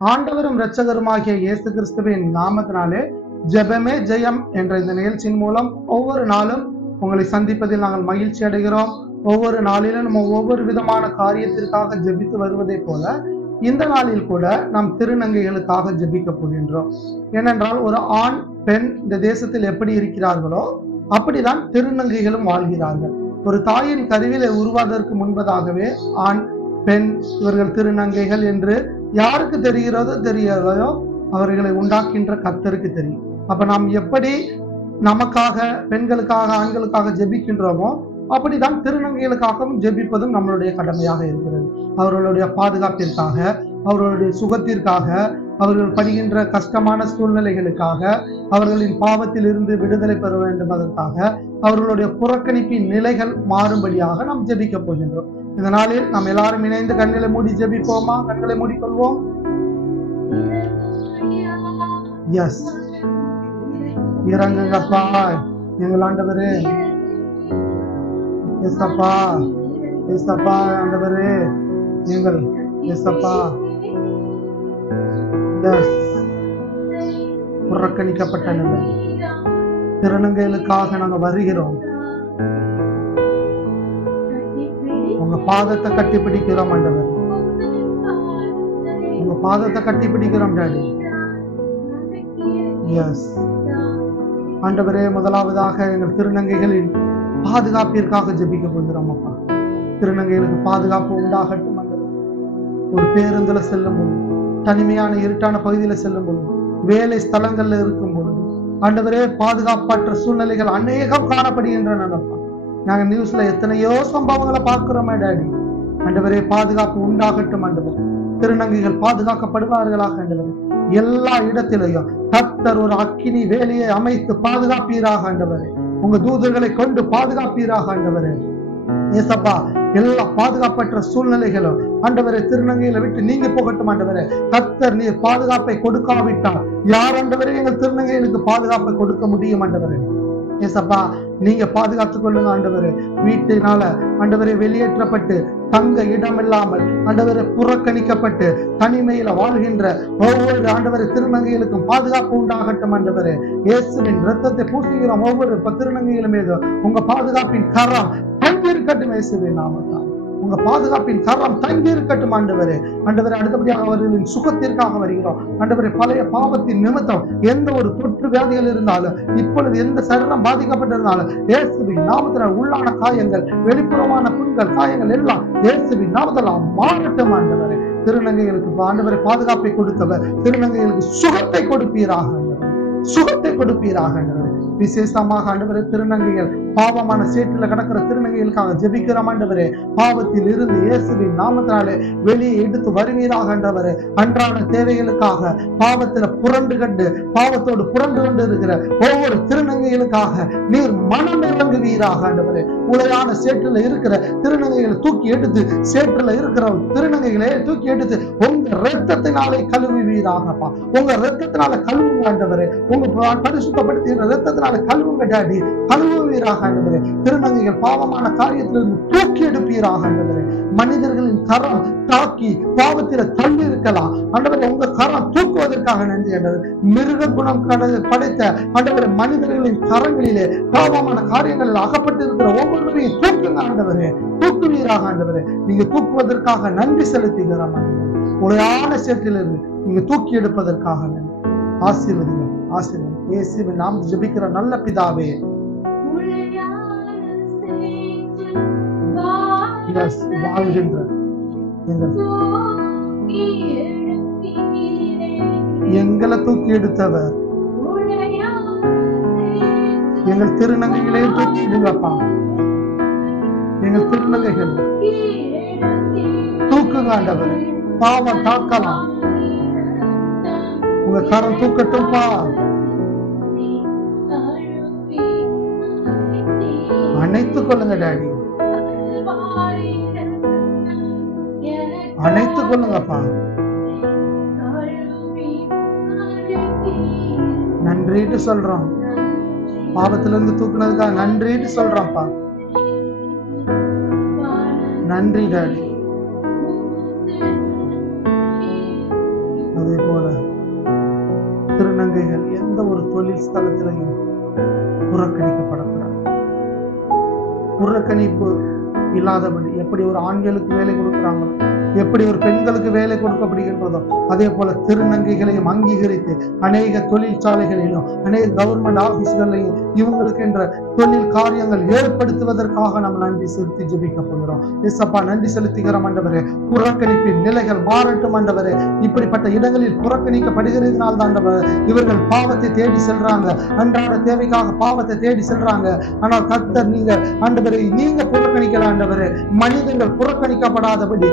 ஆண்டவரும் இரட்சகருமாகிய இயேசு கிறிஸ்துவின் நாமத்தினாலே ஜெபமே ஜெயம் என்ற இந்த நிகழ்ச்சியின் மூலம் ஒவ்வொரு நாளும் உங்களை சந்திப்பதில் நாங்கள் மகிழ்ச்சி அடைகிறோம். ஒவ்வொரு நாளிலும் நம்ம ஒவ்வொரு விதமான காரியத்திற்காக ஜெபித்து வருவதை போல இந்த நாளில் கூட நாம் திருநங்கைகளுக்காக ஜெபிக்க போகின்றோம். ஏனென்றால் ஒரு ஆண் பெண் இந்த தேசத்தில் எப்படி இருக்கிறார்களோ அப்படிதான் திருநங்கைகளும் வாழ்கிறார்கள். ஒரு தாயின் கருவிலே உருவாவதற்கு முன்பதாகவே ஆண் பெண் இவர்கள் திருநங்கைகள் என்று யாருக்கு தெரிகிறதோ தெரியறதோ அவர்களை உண்டாக்கின்ற கர்த்தருக்கு தெரியும். அப்ப நாம் எப்படி நமக்காக பெண்களுக்காக ஆண்களுக்காக ஜெபிக்கின்றோமோ அப்படிதான் திருநங்கைகளுக்காகவும் ஜெபிப்பதும் நம்மளுடைய கடமையாக இருக்கிறது. அவர்களுடைய பாதுகாப்பிற்காக, அவர்களுடைய சுகத்திற்காக, அவர்கள் படுகின்ற கஷ்டமான சூழ்நிலைகளுக்காக, அவர்களின் பாவத்தில் இருந்து விடுதலை பெற வேண்டும் அதற்காக, அவர்களுடைய புறக்கணிப்பின் நிலைகள் மாறும்படியாக நாம் ஜெபிக்க போகின்றோம். இந்த நாளில் நாம் எல்லாரும் இணைந்து கண்களை மூடி ஜெபிப்போமா? கண்களை மூடிக்கொள்வோம். எஸ், இறங்குங்கப்பா எங்கள் ஆண்டவரே. எஸ்அப்பா, எஸ்அப்பா ஆண்டவரே எங்கள் எஸ்அப்பா. எஸ், புறக்கணிக்கப்பட்ட நிலை திருநங்கைகளுக்காக நாங்கள் வருகிறோம். உங்க பாதத்தை கட்டி பிடிக்கிறோம் ஆண்டவர், உங்க பாதத்தை கட்டி பிடிக்கிறோம் டாடி. எஸ் ஆண்டவரே, முதலாவதாக எங்கள் திருநங்கைகளின் பாதுகாப்பிற்காக ஜெபிக்க போகிறோம் அப்பா. திருநங்கைகளுக்கு பாதுகாப்பு உண்டாகட்டும் ஆண்டவர். ஒரு பேருந்துல செல்லும் போது, தனிமையான இருட்டான பகுதியில செல்லும் போது, வேலை ஸ்தலங்கள்ல இருக்கும் பொழுது ஆண்டவரே பாதுகாப்பற்ற சூழ்நிலைகள் அநேகம் காணப்படுகின்றன. நாங்க நியூஸ்ல எத்தனையோ சம்பவங்களை பார்க்கிறோமே டாடி. ஆண்டவரே பாதுகாப்பு உண்டாகட்டும் ஆண்டவர். திருநங்கைகள் பாதுகாக்கப்படுவார்களாக ஆண்டவர். எல்லா இடத்திலையும் கர்த்தர் ஒரு அக்கினி வேலையை அமைத்து பாதுகாப்பீராக ஆண்டவரே. உங்க தூதர்களை கொண்டு பாதுகாப்பீராக ஆண்டவரே. ஏசப்பா, எல்லா பாதுகாப்பற்ற சூழ்நிலைகளும் ஆண்டவரே திருநங்கையில விட்டு நீங்க போகட்டும் ஆண்டவரே. கர்த்தர் நீர் பாதுகாப்பை கொடுக்காவிட்டால் யார் ஆண்டவரே எங்கள் திருநங்கைகளுக்கு பாதுகாப்பை கொடுக்க முடியும் ஆண்டவரே? ஏசப்பா, நீங்க பாதுகாத்துக் கொள்ளுங்க ஆண்டவரே. வீட்டினால ஆண்டவரே வெளியேற்றப்பட்டு தங்க இடம் இல்லாமல் ஆண்டவரை புறக்கணிக்கப்பட்டு தனிமையில வாழ்கின்ற ஒவ்வொரு ஆண்டவரை திருநங்கைகளுக்கும் பாதுகாப்பு உண்டாகட்டும் ஆண்டவரே. இயேசுவின் இரத்தத்தை பூசுகிறோம் ஒவ்வொரு திருநங்கைகளும் மீது உங்க பாதுகாப்பின் கரம் தங்கி இருக்கட்டும். இயேசுவின் நாமத்தால் உங்க பாதுகாப்பின் கரம் தங்கி இருக்கட்டும் ஆண்டவரே. ஆண்டவரை அடுத்தபடியாக அவர்களின் சுகத்திற்காக வருகிறோம் ஆண்டவரை. பழைய பாவத்தின் நிமித்தம் எந்த ஒரு தொற்று வியாதிகள் இருந்தாலும், இப்பொழுது எந்த சரீரம் பாதிக்கப்பட்டிருந்தாலும் இயேசுவின் நாமத்தினால் உள்ளான காயங்கள், வெளிப்புறமான புண்கள், காயங்கள் எல்லாம் இயேசுவின் நாமத்தால் மாறட்டும் ஆண்டவரே. திருநங்கைகளுக்கு ஆண்டவரை பாதுகாப்பை கொடுத்தவர் திருநங்கைகளுக்கு சுகத்தை கொடுப்பீராக, சுகத்தை கொடுப்பீராக ஆண்டவரே. விசேஷமாக ஆண்டவரே திருநங்கைகள் பாவமான சேற்றில கிடக்கிற திருநங்கைகளுக்காக ஜெபிக்கிறோம் ஆண்டவரே. பாவத்தில் இருந்து இயேசுவின் நாமத்தினாலே வெளியே எடுத்து வருவீராக ஆண்டவரே. அன்றாட தேவைகளுக்காக பாவத்துல புரண்டு கண்டு பாவத்தோடு புரண்டு கொண்டு இருக்கிற ஒவ்வொரு திருநங்கைகளுக்காக நீர் மனம் இறங்குவீராக ஆண்டவரே. உளையான சேற்றில இருக்கிற திருநங்கைகளை தூக்கி எடுத்து, சேற்றில இருக்கிற திருநங்கைகளை தூக்கி எடுத்து உங்க இரத்தத்தினாலே கழுவுவீராகப்பா. உங்க இரத்தத்தினால கழுவுங்க ஆண்டவரே. உங்க பரிசுத்தப்படுத்தி இரத்தத்தினால கழுவுங்க டாடி, கழுவுவீராக ஆண்டவரே. திருநங்கைகள் பாவமான காரியத்திலிருந்து தூக்கி எடுப்பீராக ஆண்டவரே. மனிதர்களின் கரம் தாக்கி பாவத்தில தள்ளி இருக்கலாம் ஆண்டவரே. உங்க கரம் தூக்குவதற்காக நன்றி ஆண்டவரே. மிருக குணம் படைத்த ஆண்டவரே மனிதர்களின் கரங்களிலே பாவமான காரியங்களில் அகப்பட்டு இருக்கிற ஒவ்வொருவரையும் தூக்குங்க ஆண்டவரே, தூக்குவீராக ஆண்டவரே. நீங்க தூக்குவதற்காக நன்றி செலுத்துகிறோம் ஆண்டவரே. உளையான சேற்றிலிருந்து நீங்க தூக்கி எடுப்பதற்காக நன்றி. ஆசீர்வதிங்க, ஆசீர்வதிங்க. இயேசுவின் நாமத்தில் ஜெபிக்கிற நல்ல பிதாவே. வாழ்கின்ற எங்களை தூக்கி எடுத்தவர் எங்கள் திருநங்கைகளையும் தூக்கி எடுங்கப்பா. எங்கள் திருநங்கைகள் தூக்குங்க ஆண்டவரே. பாவம் தாக்கலாம், உங்க கரம் தூக்கட்டும்பா. அணைத்துக் கொள்ளுங்க டாடி, அணைத்துக் கொள்ளுங்கப்பா. நன்றிட்டு சொல்றோம், பாவத்திலிருந்து தூக்குனதுக்காக நன்றிட்டு சொல்றோம்ப்பா. நன்றி டாடி. அதே போல திருநங்கைகள் எந்த ஒரு தொழில் ஸ்தலத்திலையும் புறக்கணிக்கப்படக்கூடாது. புறக்கணிப்பு இல்லாதபடி எப்படி ஒரு ஆண்களுக்கு வேலை கொடுக்கிறாங்களோ, எப்படி ஒரு பெண்களுக்கு வேலை கொடுக்கப்படுகின்றதோ, அதே போல திருநங்கைகளையும் அங்கீகரித்து அநேக தொழிற்சாலைகளிலும் அநேக கவர்மெண்ட் ஆபீஸ்களையும் இவங்களுக்கு என்ற தொழில் காரியங்கள் ஏற்படுத்துவதற்காக நாம் நன்றி செலுத்தி ஜெபிக்க போகிறோம். இயேசப்பா, நன்றி செலுத்துகிறோம் ஆண்டவரே. புறக்கணிப்பின் நிலைகள் மாறட்டும் ஆண்டவரே. இப்படிப்பட்ட இடங்களில் புறக்கணிக்கப்படுகிறதுனால தான் ஆண்டவரே இவர்கள் பாவத்தை தேடி செல்றாங்க, அன்றாட தேவைக்காக பாவத்தை தேடி செல்றாங்க. ஆனால் கர்த்தர் நீங்க ஆண்டவரே, நீங்க புறக்கணிக்கல ஆண்டவரே. மனிதர்கள் புறக்கணிக்கப்படாதபடி,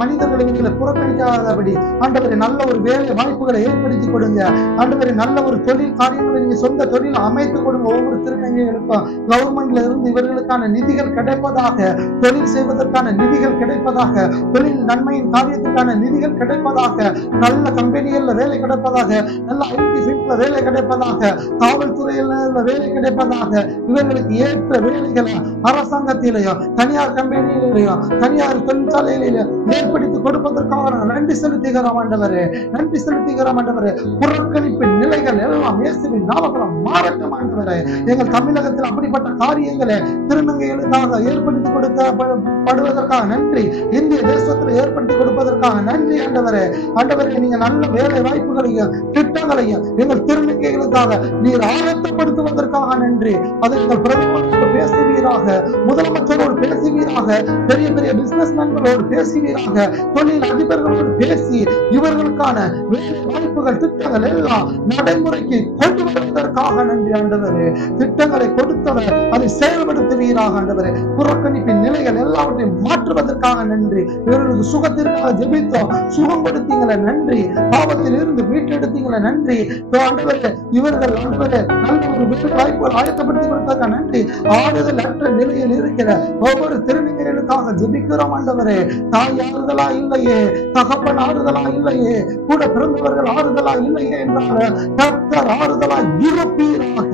மனிதர்களை நீங்க புறக்கணிக்காதபடி ஆண்டவரே நல்ல ஒரு வேலை வாய்ப்புகளை ஏற்படுத்தி கொடுங்க ஆண்டவரே. நல்ல ஒரு தொழில் காரியங்களை நீங்க சொந்த தொழில் அமைத்து கொடுங்க. ஒவ்வொரு திருநங்கைகளுக்கும் கவர்மெண்ட்ல இருந்து இவர்களுக்கான நிதிகள் கிடைப்பதாக, தொழில் செய்வதற்கான நிதிகள் கிடைப்பதாக, தொழில் நன்மையின் காரியத்துக்கான நிதிகள் கிடைப்பதாக, நல்ல கம்பெனிகள்ல வேலை கிடைப்பதாக, நல்ல ஐடி ஃபீல்ட்ல வேலை கிடைப்பதாக, காவல்துறையில வேலை கிடைப்பதாக, இவர்களுக்கு ஏற்ற வேலைகளை அரசாங்கத்திலேயோ தனியார் கம்பெனியிலேயோ தனியார் தொழிற்சாலையிலேயோ ஏற்படுத்தி கொடுப்பதற்காக நன்றி செலுத்துகிறோம் ஆண்டவரே. நன்றி செலுத்துகிறோம் ஆண்டவரே. புறக்கணிப்பின் நிலைகள் எல்லாம் இயேசுவின் நாமத்தில் மாறட்டும் ஆண்டவரே. எங்கள் தமிழகத்தில் அப்படிப்பட்ட காரியங்களை திருநங்கைகளுக்காக ஏற்படுத்தி கொடுக்கப்படுவதற்காக நன்றி. இந்திய தேசத்தில் ஏற்படுத்தி கொடுப்பதற்காக நன்றி ஆண்டவரே. ஆண்டவரே, நீங்க நல்ல வேலை வாய்ப்புகளையும் திட்டங்களையும் எங்கள் திருநங்கைகளுக்காக நீர் ஆயத்தப்படுத்துவதற்காக நன்றி. அதை எங்கள் பிரதமரோடு பேசுவீராக, முதலமைச்சரோடு பேசுவீராக, பெரிய பெரிய பிசினஸ் மேன்களோடு பேசுவீராக, தொழில் அதிபர்களோடு பேசி இவர்களுக்கான வேலை வாய்ப்புகள் திட்டங்கள் எல்லாம் நடைமுறைக்கு கொண்டு வருவதற்காக நன்றி ஆண்டவரே. திட்டங்களை கொடுத்தவர் அதை செயல்படுத்துவீராக ஆண்டவரே. புறக்கணிப்பின் நிலைகள் எல்லாவற்றையும் மாற்றுவதற்காக நன்றி. இவர்களுக்கு சுகத்திற்காக ஜெபித்தோம், சுகம் கொடுத்தீங்களே நன்றி. பாவத்தில் இருந்து மீட்டெடுத்தீங்களே நன்றி ஆண்டவரே. இவர்கள் ஆண்டவரே நல்ல ஒரு வேலை வாய்ப்புகள் ஆயத்தப்படுத்தி கொடுத்ததற்காக நன்றி. ஆறுதல் அற்ற நிலையில் இருக்கிற ஒவ்வொரு திருநங்கைகளுக்காக ஜெபிக்கிறோம் ஆண்டவரே. தாய் ஆறுதலா இல்லையே, தகப்பன் ஆறுதலா இல்லையே, கூட பிறந்தவர்கள் ஆறுதலா இல்லையே என்றால் கர்த்தர் ஆறுதலா இருப்பீராக,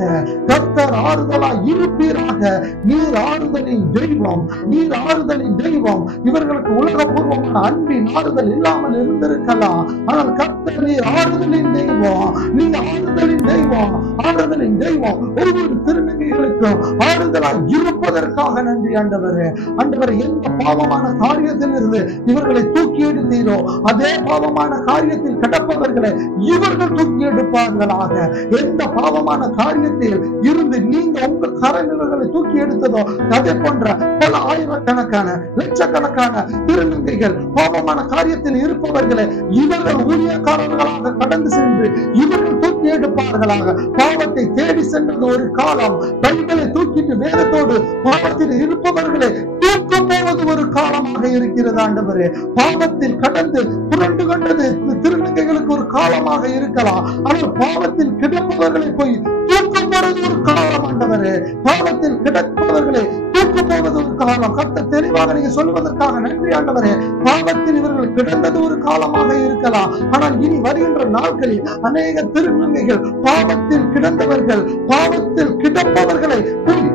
கர்த்தர் ஆறுதலா இருப்பீராக. நீர் ஆறுதலின் தெய்வம், நீர் ஆறுதலின் தெய்வம். இவர்களுக்கு உலகபூர்வமான அன்பின் ஆறுதல் இல்லாமல் இருந்திருக்கலாம், ஆனால் கர்த்தர் நீர் ஆறுதலின் தெய்வம், நீங்க ஆறுதலின் தெய்வம், ஆறுதலின் தெய்வம். ஒவ்வொரு திருநங்கைகளுக்கும் ஆறுதலா இருப்பதற்காக நன்றி ஆண்டவரே. ஆண்டவரே, எந்த பாவமான காரியத்தில் இருந்து இவர்களை தூக்கி எடுத்தீரோ அதே பாவமான காரியத்தில் கிடப்பவர்களை இவர்கள் தூக்கி எடுப்பார்களாக. எந்த பாவமான காரியத்தில் இருந்து நீங்க உங்க கரங்களை தூக்கி எடுத்ததோ அதே போன்ற பல ஆயிரக்கணக்கான லட்சக்கணக்கான திருநங்கைகள் பாவமான காரியத்தில் இருப்பவர்களை இவர்கள் ஊழியக்காரர்களாக கடந்து சென்று இவர்கள் தூக்கி எடுப்பார்களாக. பாவத்தை தேடி சென்றது ஒரு காலம், பைபிளை தூக்கிட்டு வேதத்தோடு பாவத்தில் இருப்பவர்களை தூக்க போவது ஒரு காலமாக இருக்கிறது ஆண்டவரே. பாவத்தில் கடந்து புரண்டு கொண்டது திருநங்கைகளுக்கு ஒரு காலமாக இருக்கலாம், ஆனால் பாவத்தில் கிடப்பவர்களை போய் தூக்க போவது ஒரு காலம் ஆண்டவரே. பாவத்தில் கிடப்பவர்களை தூக்க போவது ஒரு காலம். கர்த்தர் தெளிவாக நீங்க சொல்வதற்காக நன்றி ஆண்டவரே. பாவத்தில் இவர்கள் கிடந்தது ஒரு காலமாக இருக்கலாம், ஆனால் இனி வருகின்ற நாட்களில் அநேக திருநங்கைகள் பாவத்தில் கிடந்தவர்கள், பாவத்தில் கிடப்பவர்களை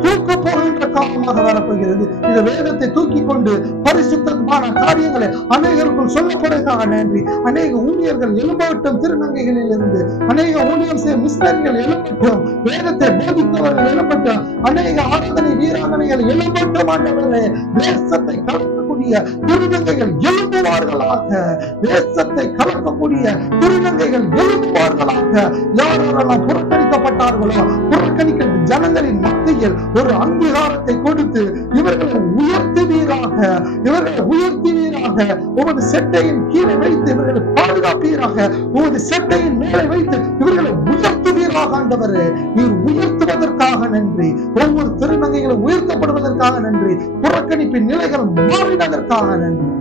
தூக்க போகின்ற காலமாக வரப்போகிறது. இந்த வேதத்தை தூக்கி கொண்டு பரிசுத்தமான காரியங்களை அநேகருக்குள் சொல்லப்படுவதற்காக நன்றி. அநேக ஊழியர்கள் எழும்பட்டும், திருநங்கைகளில் இருந்து அநேக ஊழியம் செய்ய மிஷனரிகள் எழும்பட்டும், வேதத்தை போதித்தவர்கள் எழும்பட்டும், அநேக ஆராதனை வீராங்கனைகள் எழும்பட்டும் ஆண்டவரே. தேசத்தை கலக்கக்கூடிய திருநங்கைகள் எழும்புவார்களாக, தேசத்தை கலக்கக்கூடிய திருநங்கைகள் எழும்புவார்களாக. யாரெல்லாம் புறக்கணிக்கப்பட்டார்களோ புறக்கணிக்க ஜனங்களின் மத்தியில் ஒரு அங்கீகாரத்தை கொடுத்து இவர்களை உயர்த்துவீராக, இவர்களை உயர்த்துவீராக. ஒவ்வொரு செட்டையின் கீழே வைத்து இவர்களை பாதுகாப்பீராக, ஒவ்வொரு செட்டையின் மேலே வைத்து இவர்களை உயர்த்துவீராக ஆண்டவரே. நீர் உயர்த்துவதற்காக நன்றி, ஒவ்வொரு திருநங்கைகளும் உயர்த்தப்படுவதற்காக நன்றி, புறக்கணிப்பின் நிலைகள் மாறினதற்காக நன்றி,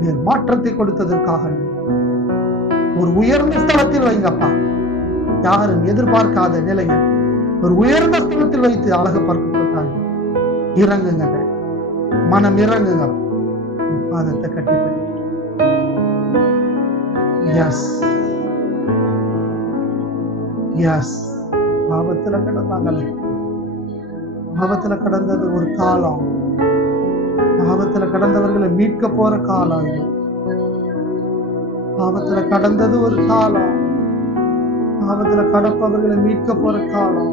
நீர் மாற்றத்தை கொடுத்ததற்காக நன்றி. ஒரு உயர்ந்த ஸ்தலத்தில் வைங்கப்பா, யாரும் எதிர்பார்க்காத நிலையில் ஒரு உயர்ந்த ஸ்தலத்தில் வைத்து அழகு பார்க்கப்பட்டாங்க. இறங்குங்க, மனம் இறங்குங்க, பாதத்தை கட்டிப்பிடி. எஸ் எஸ் பாவத்துல கிடந்தாங்களே, பாவத்துல கடந்தது ஒரு காலம், பாவத்துல கடந்தவர்களை மீட்க போற காலம் இது. பாவத்துல கடந்தது ஒரு காலம், பாவத்துல கடப்பவர்களை மீட்க போற காலம்.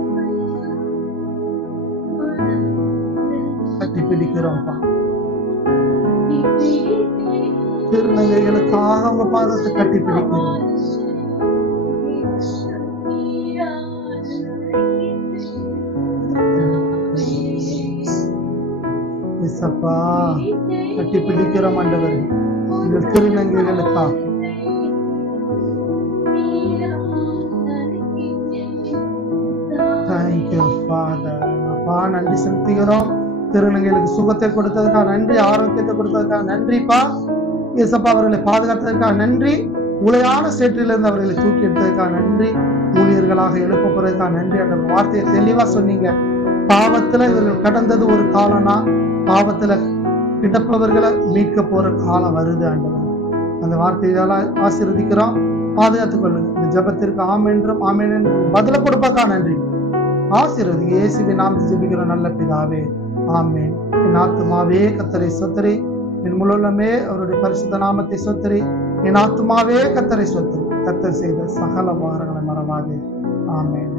கட்டி பிடிக்கிறோம்ப்பா. திருநங்கைகளுக்காக உங்க பாதத்தை கட்டி பிடிக்கிறோம். இயேசப்பா, கட்டி பிடிக்கிறோம் ஆண்டவரே, இந்த திருநங்கைகளுக்காக. Thank you father. அப்பா, நன்றி செலுத்துகிறோம். திருநங்கைகளுக்கு சுகத்தை கொடுத்ததுக்காக நன்றி, ஆரோக்கியத்தை கொடுத்ததுக்காக நன்றிப்பா. இயேசப்பா, அவர்களை பாதுகாத்ததுக்காக நன்றி, உளையான சேற்றிலிருந்து அவர்களை தூக்கி எடுத்ததுக்காக நன்றி, ஊழியர்களாக எழுப்ப போறதுக்காக நன்றி. அந்த வார்த்தையை தெளிவா சொன்னீங்க. பாவத்துல இவர்கள் கடந்தது ஒரு காலம்னா, பாவத்துல கிடப்பவர்களை மீட்க போற காலம் வருது ஆண்டவர். அந்த வார்த்தையால ஆசீர்வதிக்கிறோம். பாதுகாத்துக் கொள்ளுங்க. இந்த ஜெபத்திற்கு ஆமென்றும் ஆமென் என்று பதில கொடுப்பதற்காக நன்றி. ஆசீர்வதி. இயேசுவின் நாமத்தில் ஜெபிக்கிறோம் நல்ல பிதாவே, ஆமென். என் ஆத்துமாவே கர்த்தரை ஸ்தோத்திரி, என் முழுமே அவருடைய பரிசுத்த நாமத்தை ஸ்தோத்திரி. என் ஆத்துமாவே கர்த்தரை ஸ்தோத்திரி. கர்த்தர் செய்த சகல உபகாரங்களை மறவாதே. ஆமென்.